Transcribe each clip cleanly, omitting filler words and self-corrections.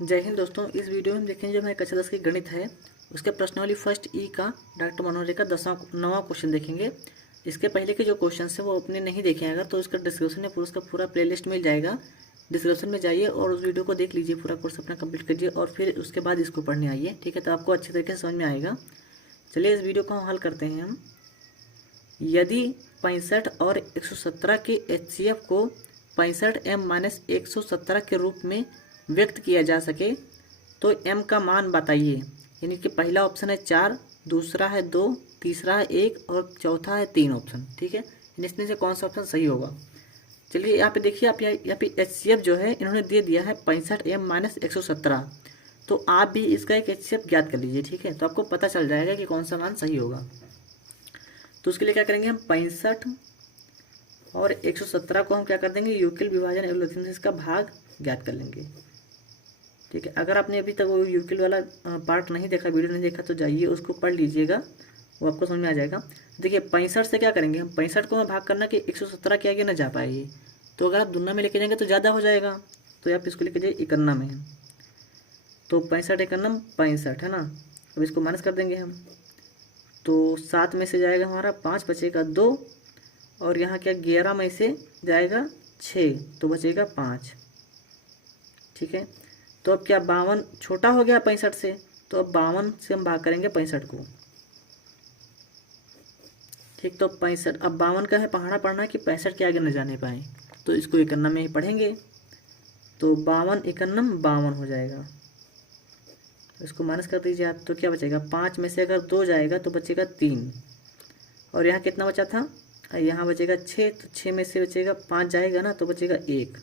जय हिंद दोस्तों। इस वीडियो में देखेंगे जो हमारे कक्षा 10 की गणित है उसके प्रश्नावली फर्स्ट ई का डॉक्टर मनोहर का 9वां क्वेश्चन देखेंगे। इसके पहले के जो क्वेश्चन हैं वो अपने नहीं देखे हैं अगर तो इसका डिस्क्रिप्शन में पूरा उसका पूरा प्लेलिस्ट मिल जाएगा। डिस्क्रिप्शन में जाइए और उस वीडियो को देख लीजिए, पूरा कोर्स अपना कंप्लीट कीजिए और फिर उसके बाद इसको पढ़ने आइए। ठीक है, तो आपको अच्छे तरीके से समझ में आएगा। चलिए इस वीडियो को हम हल करते हैं। हम यदि 65 और 117 के HCF को 65m-117 के रूप में व्यक्त किया जा सके तो m का मान बताइए। यानी कि पहला ऑप्शन है 4, दूसरा है 2, तीसरा है 1 और चौथा है 3 ऑप्शन। ठीक है, इसमें से कौन सा ऑप्शन सही होगा। चलिए यहाँ पे देखिए, आप यहाँ पे HCF जो है इन्होंने दे दिया है 65m-117। तो आप भी इसका एक HCF ज्ञात कर लीजिए। ठीक है, तो आपको पता चल जाएगा कि कौन सा मान सही होगा। तो उसके लिए क्या करेंगे, हम 65 और 117 को हम क्या कर देंगे, यूक्लिड विभाजन एल्गोरिथम से इसका भाग ज्ञात कर लेंगे। ठीक है, अगर आपने अभी तक वो यूक्लिड वाला पार्ट नहीं देखा, वीडियो नहीं देखा, तो जाइए उसको पढ़ लीजिएगा, वो आपको समझ में आ जाएगा। देखिए 65 से क्या करेंगे, हम 65 को मैं भाग करना कि 117 के आगे ना जा पाएगी। तो अगर आप दुना में लेके जाएंगे तो ज़्यादा हो जाएगा, तो आप इसको लेके जाइए 51 में। तो 65 51 65 है ना। अब इसको माइनस कर देंगे हम, तो 7 में से जाएगा हमारा 5, बचेगा 2 और यहाँ क्या 11 में से जाएगा 6 तो बचेगा 5। ठीक है, तो अब क्या 52 छोटा हो गया 65 से, तो अब 52 से हम भाग करेंगे 65 को। ठीक, तो 65 अब 52 का है पहाड़ा पढ़ना है कि 65 के आगे न जाने पाए, तो इसको 51 में ही पढ़ेंगे। तो 52 51 52 हो जाएगा। इसको माइनस कर दीजिए आप, तो क्या बचेगा 5 में से अगर 2 जाएगा तो बचेगा 3 और यहाँ कितना बचा था, यहाँ बचेगा 6, तो 6 में से बचेगा 5 जाएगा ना तो बचेगा 1।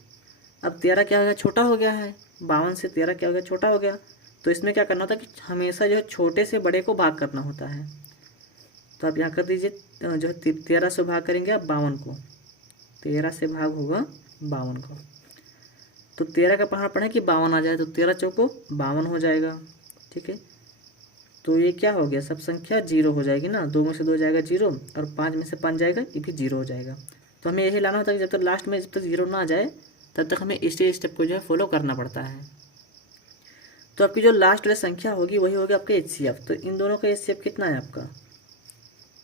अब 13 क्या हो गया, छोटा हो गया है। 52 से 13 क्या हो गया, छोटा हो गया। तो इसमें क्या करना होता है कि हमेशा जो है छोटे से बड़े को भाग करना होता है। तो आप यहाँ कर दीजिए, जो है 13 से भाग करेंगे आप 52 को, 13 से भाग होगा 52 को। तो 13 का पहाड़ पढ़े कि 52 आ जाए, तो 13 चौको 52 हो जाएगा। ठीक है, तो ये क्या हो गया, सब संख्या 0 हो जाएगी ना। 2 में से 2 जाएगा 0 और 5 में से 5 जाएगा, ये भी 0 हो जाएगा। तो हमें यही लाना होता है कि जब तक लास्ट में जब तक 0 ना आ जाए तब तक हमें इसी स्टेप को जो है फॉलो करना पड़ता है। तो आपकी जो लास्ट वाली संख्या होगी वही होगी आपका HCF। तो इन दोनों का HCF कितना है आपका,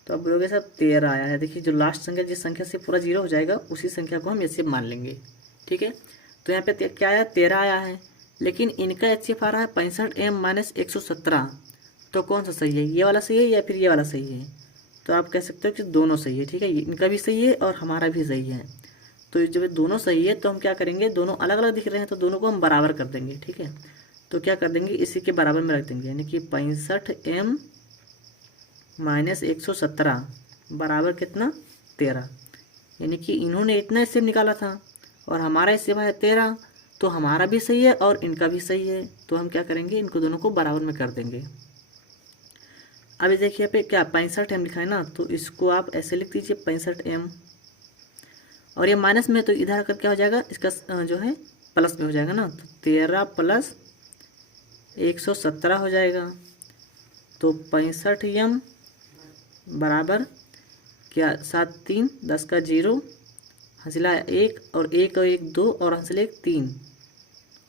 तो आप बोलोगे साहब 13 आया है। देखिए जो लास्ट संख्या जिस संख्या से पूरा 0 हो जाएगा उसी संख्या को हम HCF मान लेंगे। ठीक है, तो यहाँ पे क्या आया, 13 आया है, लेकिन इनका HCF आ रहा है 65m-117। तो कौन सा सही है, ये वाला सही है या फिर ये वाला सही है। तो आप कह सकते हो कि दोनों सही है। ठीक है, इनका भी सही है और हमारा भी सही है। तो जब दोनों सही है तो हम क्या करेंगे, दोनों अलग अलग दिख रहे हैं तो दोनों को हम बराबर कर देंगे। ठीक है, तो क्या कर देंगे, इसी के बराबर में रख देंगे, यानी कि 65m-117 बराबर कितना 13। यानी कि इन्होंने इतना इससे निकाला था और हमारा इससे है 13, तो हमारा भी सही है और इनका भी सही है। तो हम क्या करेंगे, इनको दोनों को बराबर में कर देंगे। अभी देखिए यहाँ पे क्या 65m लिखा है ना, तो इसको आप ऐसे लिख दीजिए 65m, और ये माइनस में तो इधर आकर क्या हो जाएगा, इसका जो है प्लस में हो जाएगा ना। तो 13 + 117 हो जाएगा। तो 65m बराबर क्या 7 3 10 का 0, हंसला 1 और 1 और 1 2 और हंसले 3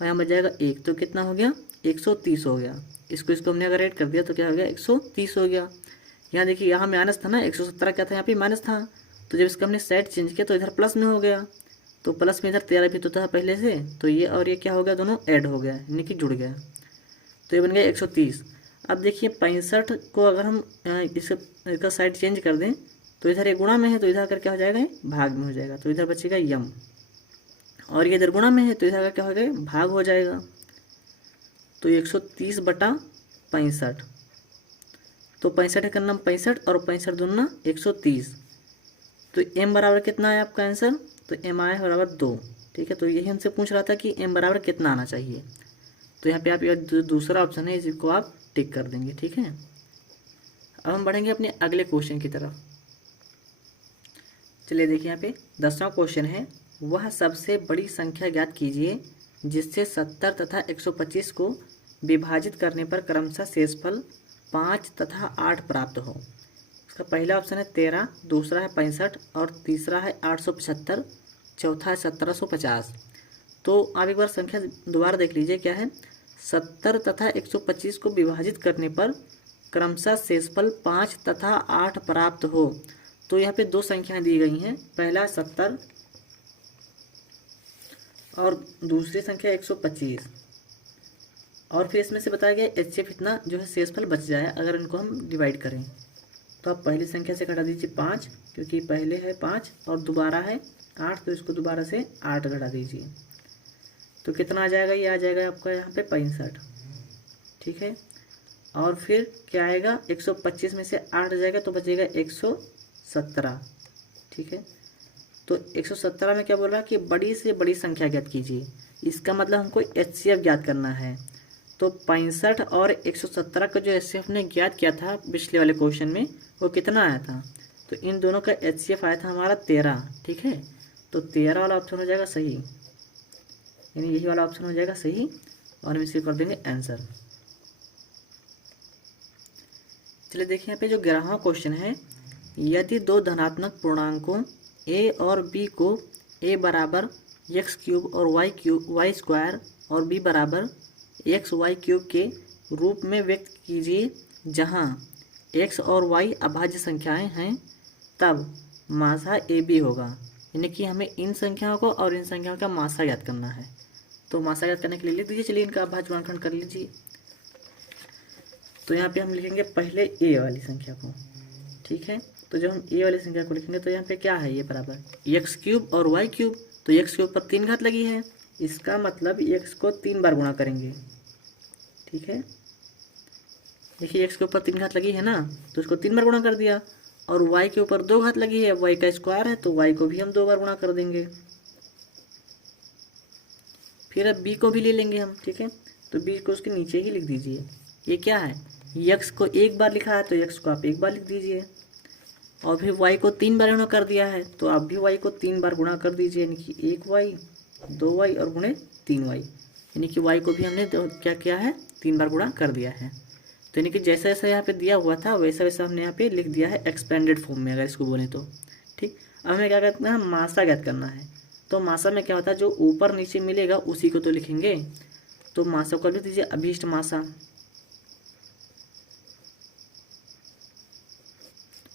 और यहाँ बच जाएगा 1। तो कितना हो गया, 130 हो गया। इसको हमने अगर ऐड कर दिया तो क्या हो गया, 130 हो गया। यहाँ देखिए यहाँ माइनस था ना, 117 क्या था, यहाँ पे माइनस था। तो जब इसका हमने साइड चेंज किया तो इधर प्लस में हो गया। तो प्लस में इधर 13 भी तो था पहले से, तो ये और ये क्या हो गया, दोनों ऐड हो गया यानी कि जुड़ गया। तो ये बन गया 130। अब देखिए 65 को अगर हम इसका साइड चेंज कर दें तो इधर ये गुणा में है तो इधर आकर क्या हो जाएगा, भाग में हो जाएगा। तो इधर बचेगा यम, और ये इधर गुणा में है तो इधर आकर क्या हो जाएगा, भाग हो जाएगा। तो 130/65, तो 65 का नाम 65 और 65 दूना 130। तो m बराबर कितना है आपका आंसर, तो m आया है बराबर 2। ठीक है, तो यही हमसे पूछ रहा था कि m बराबर कितना आना चाहिए। तो यहाँ पे आप ये दूसरा ऑप्शन है इसको आप टिक कर देंगे। ठीक है, अब हम बढ़ेंगे अपने अगले क्वेश्चन की तरफ। चलिए देखिए यहाँ पे 10वां क्वेश्चन है, वह सबसे बड़ी संख्या ज्ञात कीजिए जिससे 70 तथा 125 को विभाजित करने पर क्रमशः शेषफल 5 तथा 8 प्राप्त हो। इसका पहला ऑप्शन है 13, दूसरा है 65 और तीसरा है 875, चौथा है 1750। तो आप एक बार संख्या दोबारा देख लीजिए क्या है, 70 तथा 125 को विभाजित करने पर क्रमशः शेषफल 5 तथा 8 प्राप्त हो। तो यहाँ पे दो संख्याएं दी गई हैं, पहला 70 और दूसरी संख्या 125, और फिर इसमें से बताया गया HCF इतना जो है शेषफल बच जाए अगर इनको हम डिवाइड करें। तो आप पहली संख्या से घटा दीजिए 5, क्योंकि पहले है 5 और दोबारा है 8, तो इसको दोबारा से 8 घटा दीजिए। तो कितना आ जाएगा, ये आ जाएगा आपका यहाँ पे 65, ठीक है। और फिर क्या आएगा, 125 में से 8 जाएगा तो बचेगा 117, ठीक है। तो 117 में क्या बोल रहा है कि बड़ी से बड़ी संख्या ज्ञात कीजिए। इसका मतलब हमको HCF ज्ञात करना है। तो 65 और 117 का जो HCF ने ज्ञात किया था पिछले वाले क्वेश्चन में, वो कितना आया था, तो इन दोनों का HCF आया था हमारा 13, ठीक है। तो 13 वाला ऑप्शन हो जाएगा सही, यानी यही वाला ऑप्शन हो जाएगा सही, और हम इसे कर देंगे आंसर। चलिए देखिए यहाँ पे जो 11वां क्वेश्चन है, यदि दो धनात्मक पूर्णांकों a और b को a बराबर x³ और y स्क्वायर और b बराबर xy³ के रूप में व्यक्त कीजिए, जहाँ x और y अभाज्य संख्याएं हैं, तब मासा AB होगा। यानी कि हमें इन संख्याओं को और इन संख्याओं का मासा ज्ञात करना है। तो मासा ज्ञात करने के लिए लिख दीजिए, चलिए इनका अभाज्य गुणनखंड कर लीजिए। तो यहाँ पे हम लिखेंगे पहले a वाली संख्या को, ठीक है। तो जब हम a वाली संख्या को लिखेंगे तो यहाँ पे क्या है, ये बराबर x³ और y³। तो x के ऊपर 3 घात लगी है, इसका मतलब x को 3 बार गुणा करेंगे, ठीक है। देखिए x के ऊपर 3 घात लगी है ना, तो इसको 3 बार गुणा कर दिया। और y के ऊपर 2 घात लगी है, y का स्क्वायर है, तो y को भी हम 2 बार गुणा कर देंगे। फिर अब b को भी ले लेंगे हम, ठीक है। तो b को उसके नीचे ही लिख दीजिए। ये क्या है, x को 1 बार लिखा है, तो x को आप 1 बार लिख दीजिए। और फिर y को 3 बार गुणा कर दिया है, तो आप भी y को 3 बार गुणा कर दीजिए, यानी कि 1y 2y और गुणे 3y, यानी कि y को भी हमने क्या किया है, 3 बार गुणा कर दिया है। तो यानी कि जैसा जैसा यहाँ पे दिया हुआ था वैसा वैसा हमने यहाँ पे लिख दिया है एक्सपेंडेड फॉर्म में, अगर इसको बोले तो, ठीक। अब हमें क्या करना है, मासा ज्ञात करना है। तो मासा में क्या होता है, जो ऊपर नीचे मिलेगा उसी को तो लिखेंगे। तो मासा को लिख दीजिए अभीष्ट मासा।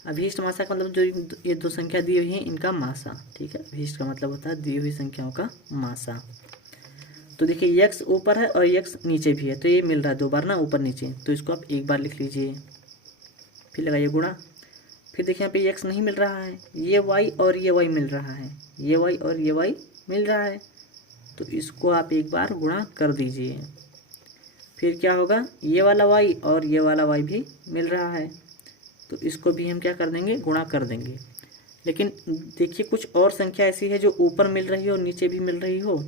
अभीष्ट मासा का मतलब जो ये दो संख्या दी हुई है इनका मासा, ठीक है। अभीष्ट का मतलब होता है दी हुई संख्याओं का मासा। तो देखिए x ऊपर है और x नीचे भी है, तो ये मिल रहा है 2 बार ना ऊपर नीचे, तो इसको आप 1 बार लिख लीजिए। फिर लगाइए गुणा। फिर देखिए यहाँ पे x नहीं मिल रहा है, ये y और ये y मिल रहा है, ये y और ये y मिल रहा है, तो इसको आप 1 बार गुणा कर दीजिए। फिर क्या होगा, ये वाला y और ये वाला y भी मिल रहा है, तो इसको भी हम क्या कर देंगे, गुणा कर देंगे। लेकिन देखिए कुछ और संख्या ऐसी है जो ऊपर मिल रही हो और नीचे भी मिल रही हो,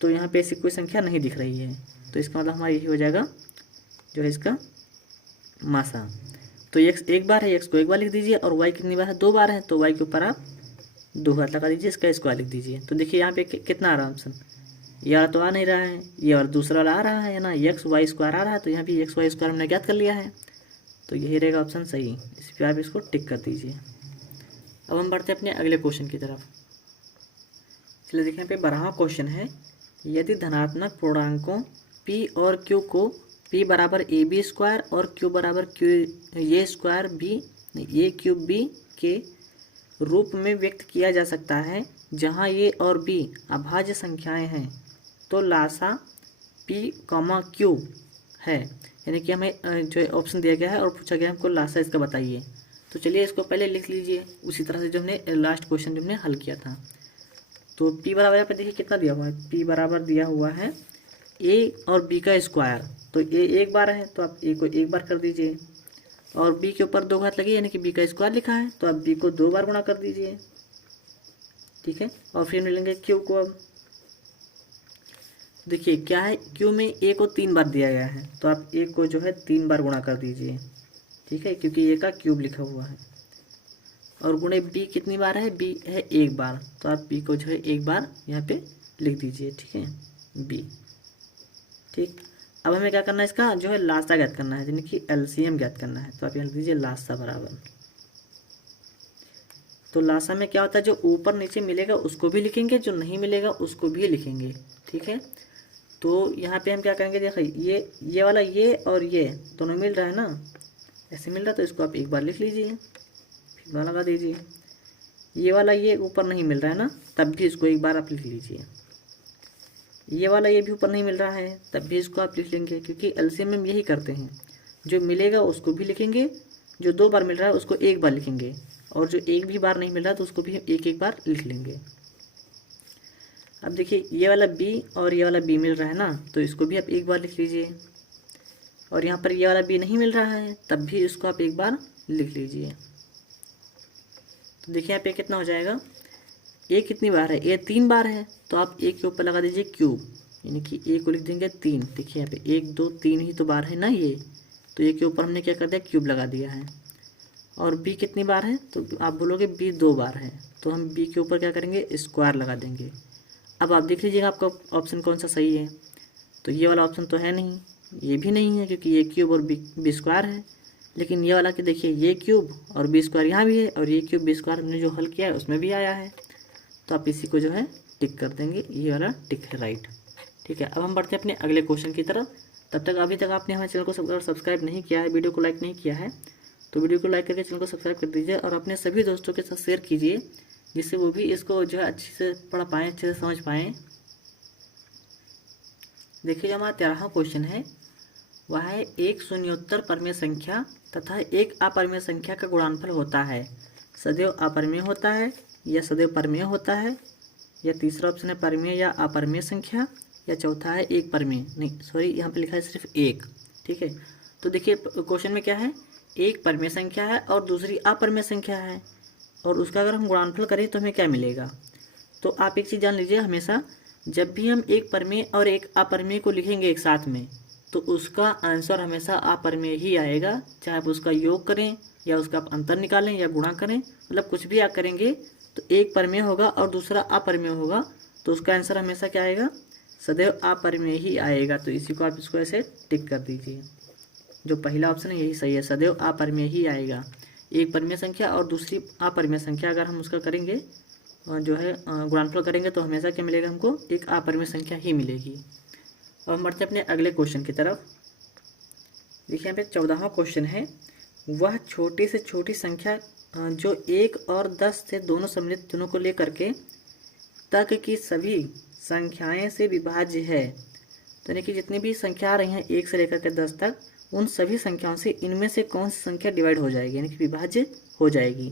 तो यहाँ पे ऐसी कोई संख्या नहीं दिख रही है, तो इसका मतलब हमारा यही हो जाएगा जो है इसका मासा। तो x 1 बार है, x को 1 बार लिख दीजिए, और y कितनी बार है, 2 बार है, तो y के ऊपर आप 2 घात लगा दीजिए, इसका स्क्वायर लिख दीजिए। तो देखिए यहाँ पे कितना आ रहा है ऑप्शन, ये वाला तो आ नहीं रहा है, ये और दूसरा वाला आ रहा है ना, x y स्क्वायर आ रहा है, तो यहाँ भी x y स्क्वायर हमने ज्ञात कर लिया है, तो यही रहेगा ऑप्शन सही। इस पर आप इसको टिक कर दीजिए। अब हम बढ़ते हैं अपने अगले क्वेश्चन की तरफ। चलिए देखिए यहाँ पे 12वां क्वेश्चन है, यदि धनात्मक पूर्णांकों p और q को p बराबर AB स्क्वायर और q बराबर a square b a³ b के रूप में व्यक्त किया जा सकता है, जहां a और b अभाज्य संख्याएं हैं, तो लासा p, q है। यानी कि हमें जो ऑप्शन दिया गया है और पूछा गया हमको लासा इसका बताइए। तो चलिए इसको पहले लिख लीजिए उसी तरह से जो हमने लास्ट क्वेश्चन जो हमने हल किया था। तो p बराबर यहाँ पे देखिए कितना दिया हुआ है, p बराबर दिया हुआ है a और b का स्क्वायर। तो a 1 बार है, तो आप a को 1 बार कर दीजिए, और b के ऊपर 2 घात लगी यानी कि b का स्क्वायर लिखा है, तो आप b को 2 बार गुणा कर दीजिए, ठीक है। और फिर मिलेंगे q को। अब देखिए क्या है, q में a को 3 बार दिया गया है, तो आप a को जो है 3 बार गुणा कर दीजिए, ठीक है, क्योंकि a का क्यूब लिखा हुआ है। और गुणे b कितनी बार है, b है 1 बार, तो आप b को जो है 1 बार यहाँ पे लिख दीजिए, ठीक है, b, ठीक। अब हमें क्या करना है, इसका जो है लासा ज्ञात करना है, यानी कि LCM ज्ञात करना है। तो आप यहाँ लिख दीजिए लासा बराबर। तो लासा में क्या होता है, जो ऊपर नीचे मिलेगा उसको भी लिखेंगे, जो नहीं मिलेगा उसको भी लिखेंगे, ठीक है। तो यहाँ पे हम क्या करेंगे, देखिए ये वाला ये और ये दोनों मिल रहा है ना, ऐसे मिल रहा है, तो इसको आप एक बार लिख लीजिए, फिर वहाँ लगा दीजिए। ये वाला ये ऊपर नहीं मिल रहा है ना, तब भी इसको एक बार आप लिख लीजिए। ये वाला ये भी ऊपर नहीं मिल रहा है, तब भी इसको आप लिख लेंगे, क्योंकि एलसीएम में हम यही करते हैं, जो मिलेगा उसको भी लिखेंगे, जो 2 बार मिल रहा है उसको 1 बार लिखेंगे, और जो एक भी बार नहीं मिल रहा तो उसको भी एक एक बार लिख लेंगे। अब देखिए ये वाला b और ये वाला b मिल रहा है ना, तो इसको भी आप एक बार लिख लीजिए, और यहाँ पर ये वाला b नहीं मिल रहा है, तब भी इसको आप एक बार लिख लीजिए। तो देखिए यहाँ पे कितना हो जाएगा, ए कितनी बार है, ए 3 बार है, तो आप ए के ऊपर लगा दीजिए क्यूब, यानी कि ए को लिख देंगे 3। देखिए यहाँ पे 1 2 3 ही तो बार है ना ये, तो ए के ऊपर हमने क्या कर दिया, क्यूब लगा दिया है। और बी कितनी बार है, तो आप बोलोगे बी 2 बार है, तो हम बी के ऊपर क्या करेंगे, स्क्वायर लगा देंगे। अब आप देख लीजिएगा आपका ऑप्शन कौन सा सही है। तो ये वाला ऑप्शन तो है नहीं, ये भी नहीं है, क्योंकि ये क्यूब और बी स्क्वायर है। लेकिन ये वाला कि देखिए ये क्यूब और बी स्क्वायर यहाँ भी है, और ये क्यूब बी स्क्वायर हमने जो हल किया है उसमें भी आया है, तो आप इसी को जो है टिक कर देंगे, ये वाला टिक है राइट। ठीक है, अब हम बढ़ते हैं अपने अगले क्वेश्चन की तरफ। तब तक अभी तक आपने हमारे चैनल को सब्सक्राइब नहीं किया है, वीडियो को लाइक नहीं किया है, तो वीडियो को लाइक करके चैनल को सब्सक्राइब कर दीजिए, और अपने सभी दोस्तों के साथ शेयर कीजिए, जिससे वो भी इसको जो है अच्छे से पढ़ पाएँ, अच्छे से समझ पाएँ। देखिए हमारा 13वां क्वेश्चन है, वह है एक शून्योत्तर परमेय संख्या तथा एक अपरिमेय संख्या का गुणनफल होता है, सदैव अपरिमेय होता है या सदैव परमेय होता है, या तीसरा ऑप्शन है परमेय या अपरिमेय संख्या, या चौथा है एक परमेय, नहीं सॉरी यहाँ पे लिखा है सिर्फ एक। ठीक है, तो देखिए क्वेश्चन में क्या है, एक परमेय संख्या है और दूसरी अपरिमेय संख्या है, और उसका अगर हम गुणनफल करें तो हमें क्या मिलेगा। तो आप एक चीज़ जान लीजिए, हमेशा जब भी हम एक परमेय और एक अपरिमेय को लिखेंगे एक साथ में, तो उसका आंसर हमेशा अपरिमेय ही आएगा, चाहे आप उसका योग करें या उसका आप अंतर निकालें या गुणा करें, मतलब कुछ भी आप करेंगे तो एक परमेय होगा और दूसरा अपरिमेय होगा, तो उसका आंसर हमेशा क्या आएगा, सदैव अपरिमेय ही आएगा। तो इसी को आप इसको ऐसे टिक कर दीजिए, जो पहला ऑप्शन है यही सही है, सदैव अपरिमेय ही आएगा। एक परमेय संख्या और दूसरी अपरिमेय संख्या अगर हम उसका करेंगे जो है गुणनफल करेंगे, तो हमेशा क्या मिलेगा, हमको एक अपरिमेय संख्या ही मिलेगी। अब हम बढ़ते हैं अपने अगले क्वेश्चन की तरफ। देखिए यहाँ पे 14वां क्वेश्चन है, वह छोटी से छोटी संख्या जो 1 और 10 से दोनों सम्मिलित दोनों को लेकर के तक की सभी संख्याएं से विभाज्य है। तो यानी कि जितनी भी संख्या आ रही हैं 1 से लेकर के 10 तक, उन सभी संख्याओं से इनमें से कौन सी संख्या डिवाइड हो जाएगी, यानी कि विभाज्य हो जाएगी,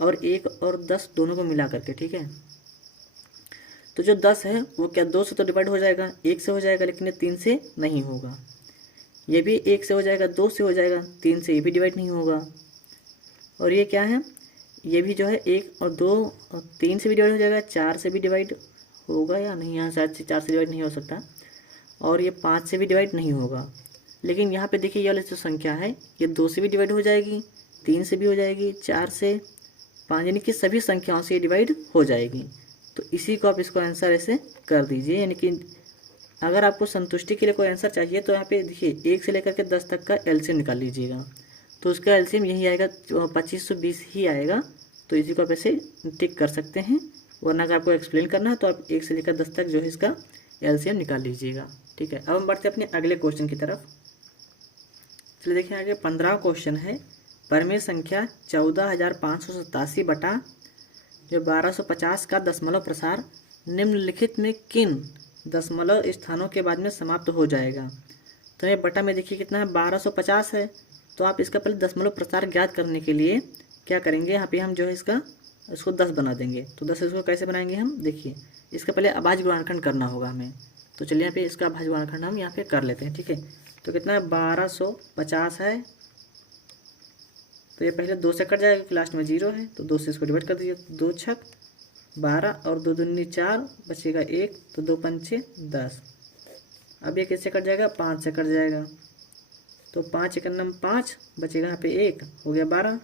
और 1 और 10 दोनों को मिला करके। ठीक है, तो जो 10 है वो क्या 2 से तो डिवाइड हो जाएगा, 1 से हो जाएगा, लेकिन ये 3 से नहीं होगा। ये भी 1 से हो जाएगा, 2 से हो जाएगा, 3 से ये भी डिवाइड नहीं होगा। और ये क्या है, ये भी जो है 1 और 2 और 3 से भी डिवाइड हो जाएगा, 4 से भी डिवाइड होगा या नहीं, यहाँ शायद से 4 से डिवाइड नहीं हो सकता, और ये 5 से भी डिवाइड नहीं होगा। लेकिन यहाँ पे देखिए ये वाली जो संख्या है ये 2 से भी डिवाइड हो जाएगी, 3 से भी हो जाएगी, 4 से 5, यानी कि सभी संख्याओं से ये डिवाइड हो जाएगी। तो इसी को आप इसको आंसर ऐसे कर दीजिए, यानी कि अगर आपको संतुष्टि के लिए कोई आंसर चाहिए तो यहाँ पे देखिए 1 से लेकर के 10 तक का एलसीएम निकाल लीजिएगा, तो उसका एलसीएम यही आएगा, 2520 ही आएगा। तो इसी को आप ऐसे टिक कर सकते हैं, वरना अगर आपको एक्सप्लेन करना है तो आप 1 से लेकर 10 तक जो है इसका एलसीएम निकाल लीजिएगा। ठीक है, अब हम बढ़ते हैं अपने अगले क्वेश्चन की तरफ। चलिए देखिए आगे 15वां क्वेश्चन है, परमेय संख्या 14,587 बटा जो 1250 का दशमलव प्रसार निम्नलिखित में किन दशमलव स्थानों के बाद में समाप्त हो जाएगा। तो ये बटा में देखिए कितना है, 1250 है, तो आप इसका पहले दशमलव प्रसार ज्ञात करने के लिए क्या करेंगे, यहाँ पे हम जो है इसको 10 बना देंगे। तो 10 इसको कैसे बनाएंगे हम, देखिए इसका पहले अभाज्य गुणनखंड करना होगा हमें, तो चलिए यहाँ पे इसका अभाज्य गुणनखंड हम यहाँ पे कर लेते हैं। ठीक है, तो कितना है, 1250 है, तो ये पहले 2 से कट जाएगा क्योंकि लास्ट में 0 है, तो 2 से इसको डिवाइड कर दीजिए, 2 छक 12 और 2 दूनी 4, बचेगा 1, तो 2 पंचे 10। अब ये किससे कट जाएगा, 5 से कट जाएगा, तो 5 एकन्नम 5, बचेगा यहाँ पे 1, हो गया 12,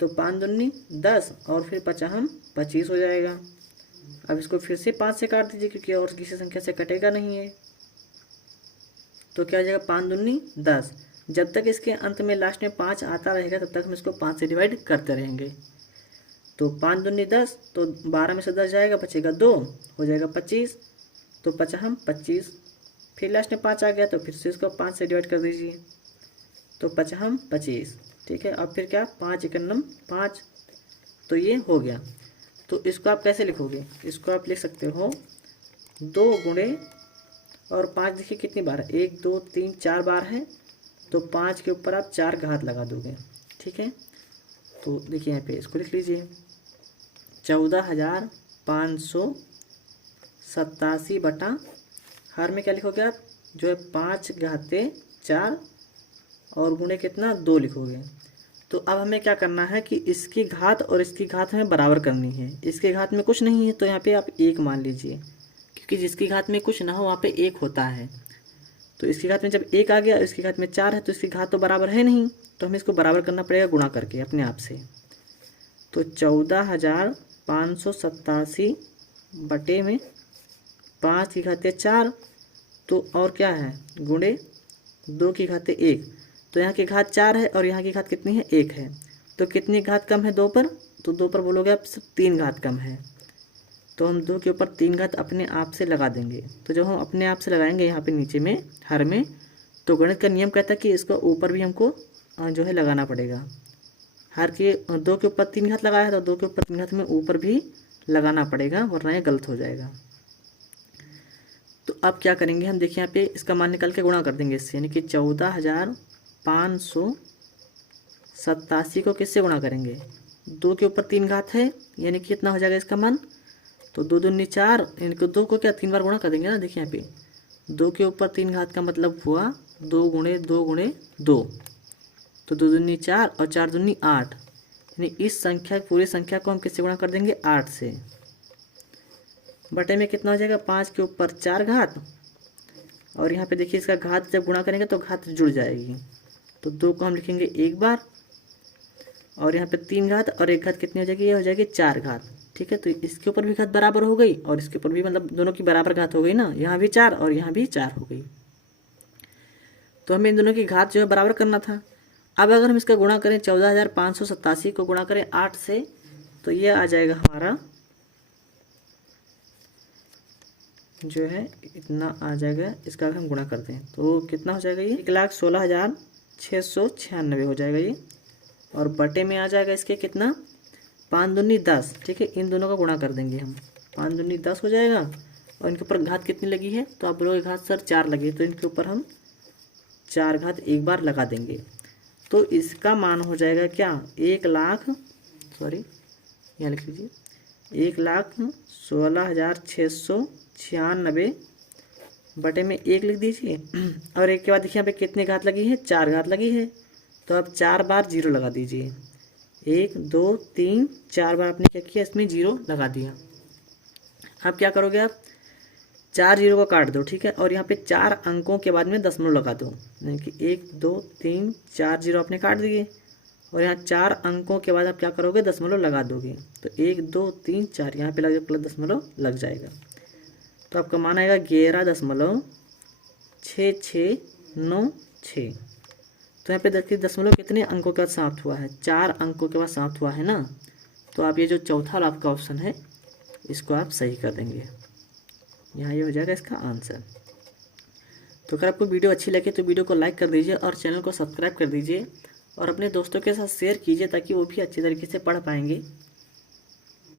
तो 5 दूनी 10 और फिर 55 25 हो जाएगा। अब इसको फिर से 5 से काट दीजिए क्योंकि और किसी संख्या से कटेगा नहीं है, तो क्या हो जाएगा, 5 दूनी 10। जब तक इसके अंत में लास्ट में 5 आता रहेगा तब तक हम इसको 5 से डिवाइड करते रहेंगे। तो 5 दूनी 10, तो 12 में से 10 जाएगा, बचेगा 2, हो जाएगा 25, तो 55 25 फिर लास्ट में 5 आ गया तो फिर से इसको 5 से डिवाइड कर दीजिए, तो 5 25, ठीक है। अब फिर क्या, 5 एकन्नम 5, तो ये हो गया। तो इसको आप कैसे लिखोगे, इसको आप लिख सकते हो 2 गुणे और 5 देखिए कितनी बार है, 1 2 3 4 बार है, तो 5 के ऊपर आप 4 घात लगा दोगे, ठीक है। तो देखिए यहाँ पे इसको लिख लीजिए 14,587 बटा, हर में क्या लिखोगे आप, जो है 5 घाते 4 और गुणे कितना 2 लिखोगे। तो अब हमें क्या करना है कि इसकी घात और इसकी घात हमें बराबर करनी है। इसके घात में कुछ नहीं है तो यहाँ पे आप 1 मान लीजिए, क्योंकि जिसकी घात में कुछ ना हो वहाँ पे 1 होता है। तो इसकी घात में जब 1 आ गया, इसकी घात में 4 है, तो इसकी घात तो बराबर है नहीं, तो हमें इसको बराबर करना पड़ेगा गुणा करके अपने आप से। तो 14,587 बटे में 5 की घाते 4, तो और क्या है गुणे 2 की घाते 1, तो यहाँ की घात 4 है और यहाँ की घात कितनी है 1 है। तो कितनी घात कम है 2 पर, तो 2 पर बोलोगे आप 3 घात कम है, तो हम 2 के ऊपर 3 घात अपने आप से लगा देंगे। तो जब हम अपने आप से लगाएंगे यहाँ पे नीचे में हर में, तो गणित का नियम कहता है कि इसको ऊपर भी हमको जो है लगाना पड़ेगा। हर के 2 के ऊपर 3 घात लगाया है तो 2 के ऊपर 3 घात में ऊपर भी लगाना पड़ेगा, वरना ये गलत हो जाएगा। तो अब क्या करेंगे हम, देखिए यहाँ पे इसका मान निकाल के गुणा कर देंगे इससे, यानी कि 14,587 को किससे गुणा करेंगे, 2 के ऊपर 3 घात है, यानी कि कितना हो जाएगा इसका मान, तो 2 दूनी 4, यानी कि 2 को क्या 3 बार गुणा कर देंगे ना। देखिए यहाँ पे 2 के ऊपर 3 घात का मतलब हुआ 2 गुणे 2 गुणे 2, तो 2 दूनी 4 और 4 दूनी 8, यानी इस संख्या पूरी संख्या को हम किससे गुणा कर देंगे 8 से। बटे में कितना हो जाएगा 5 के ऊपर 4 घात, और यहाँ पे देखिए इसका घात जब गुणा करेंगे तो घात जुड़ जाएगी, तो 2 को हम लिखेंगे 1 बार, और यहाँ पे 3 घात और 1 घात कितनी हो जाएगी, ये हो जाएगी 4 घात, ठीक है। तो इसके ऊपर भी घात बराबर हो गई और इसके ऊपर भी, मतलब दोनों की बराबर घात हो गई ना, यहाँ भी 4 और यहाँ भी 4 हो गई। तो हमें इन दोनों की घात जो है बराबर करना था। अब अगर हम इसका गुणा करें 14,587 को गुणा करें 8 से, तो ये आ जाएगा हमारा जो है इतना आ जाएगा। इसका अगर हम गुणा करते हैं तो कितना हो जाएगा, ये 1,16,696 हो जाएगा ये, और बटे में आ जाएगा इसके कितना 5 दूनी 10, ठीक है। इन दोनों का गुणा कर देंगे हम, 5 दूनी 10 हो जाएगा, और इनके ऊपर घात कितनी लगी है, तो आप बोलोगे घात सर 4 लगी, तो इनके ऊपर हम 4 घात 1 बार लगा देंगे। तो इसका मान हो जाएगा क्या, यहाँ लिख लीजिए 1,16,696 बटे में 1 लिख दीजिए, और 1 के बाद देखिए यहाँ पे कितनी घात लगी है, 4 घात लगी है, तो अब 4 बार 0 लगा दीजिए, 1 2 3 4 बार आपने क्या किया, इसमें 0 लगा दिया। अब क्या करोगे आप, 4 0 को काट दो, ठीक है, और यहाँ पे 4 अंकों के बाद में दशमलव लगा दो, यानी कि 1 2 3 4 0 आपने काट दिए, और यहाँ 4 अंकों के बाद आप क्या करोगे, दशमलव लगा दोगे, तो 1 2 3 4 यहाँ पे लग दशमलव लग जाएगा, तो आपका मान आएगा 11.6696। तो यहाँ पे देखिए दशमलव कितने अंकों के बाद समाप्त हुआ है, 4 अंकों के बाद समाप्त हुआ है ना। तो आप ये जो चौथा आपका ऑप्शन है इसको आप सही कर देंगे, यहाँ ये हो जाएगा इसका आंसर। तो अगर आपको वीडियो अच्छी लगे तो वीडियो को लाइक कर दीजिए और चैनल को सब्सक्राइब कर दीजिए, और अपने दोस्तों के साथ शेयर कीजिए ताकि वो भी अच्छे तरीके से पढ़ पाएंगे।